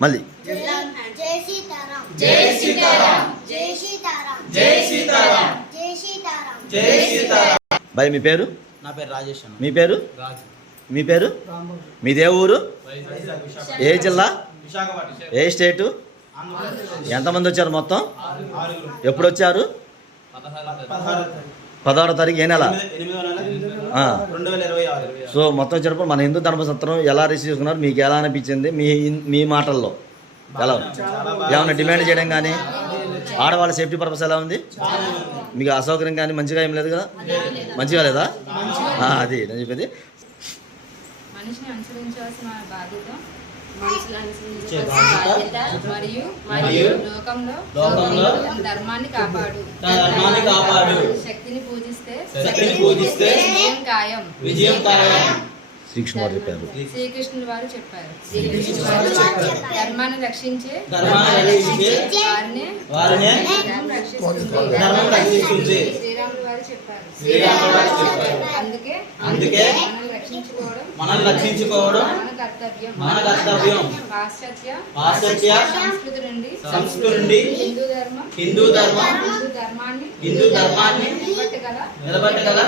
మళ్ళీ బాయ్. మీ పేరు? నా పేరు రాజేష్. మీ పేరు? మీ పేరు? మీదే ఊరు? ఏ జిల్లా? ఏ స్టేటు? ఎంతమంది వచ్చారు మొత్తం? ఎప్పుడు వచ్చారు? 16వ తారీఖు. ఏ నెల? సో మొత్తం వచ్చినప్పుడు మన హిందూ ధర్మసత్రం ఎలా రిసీవ్ చేసుకున్నారు, మీకు ఎలా అనిపించింది? మీ మాటల్లో ఎలా ఏమైనా డిమాండ్ చేయడం కానీ, ఆడవాళ్ళ సేఫ్టీ పర్పస్ ఎలా ఉంది? మీకు అసౌకర్యం కానీ మంచిగా ఏం లేదు కదా? మంచిగా లేదా? అది నేను చెప్పేది. మనిషిని అనుసరించాల్సిన బాధ్యత మరియు లోకంలో ధర్మాన్ని కాపాడు. శక్తిని పూజిస్తే విజయం ఖాయం. శ్రీకృష్ణుడు వారు చెప్పారు. ధర్మాన్ని రక్షించే వారినే శ్రీరాములు వారు చెప్పారు. అందుకే మనల్ని రక్షించుకోవడం మన కర్తవ్యం. పాశ్చాత్య సంస్కృతి నుండి హిందూ ధర్మాన్ని నిలబెట్టగల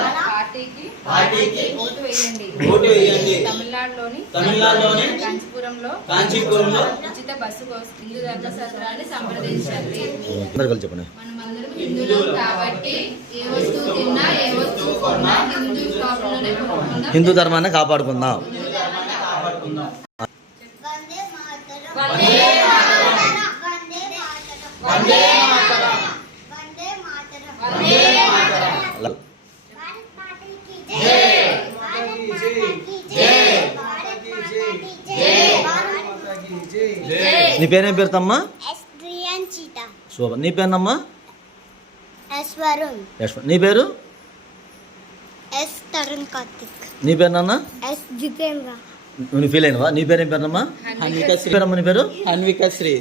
పార్టీకి ఓటు వేయండి. తమిళనాడులోని కాంచీపురంలో ఉచిత బస్సు కోసం హిందూ ధర్మశాస్త్రాన్ని సంప్రదించండి. మనమందరం హిందువులం కాబట్టి ఏ వస్తువు తిన్నా ఏ వస్తువు కొన్నా హిందూ ధర్మాన్ని కాపాడుకుందాం. నీ పేరేం పేరు తమ్మా? శోభ. నీ పేరునమ్మా? నీ పేరు? నీ పేరు నాన్న? నువ్వు ఫీల్ అయినవా? నీ పేరు ఏం పేరునమ్మా? నీ పేరు? అన్విక శ్రీ.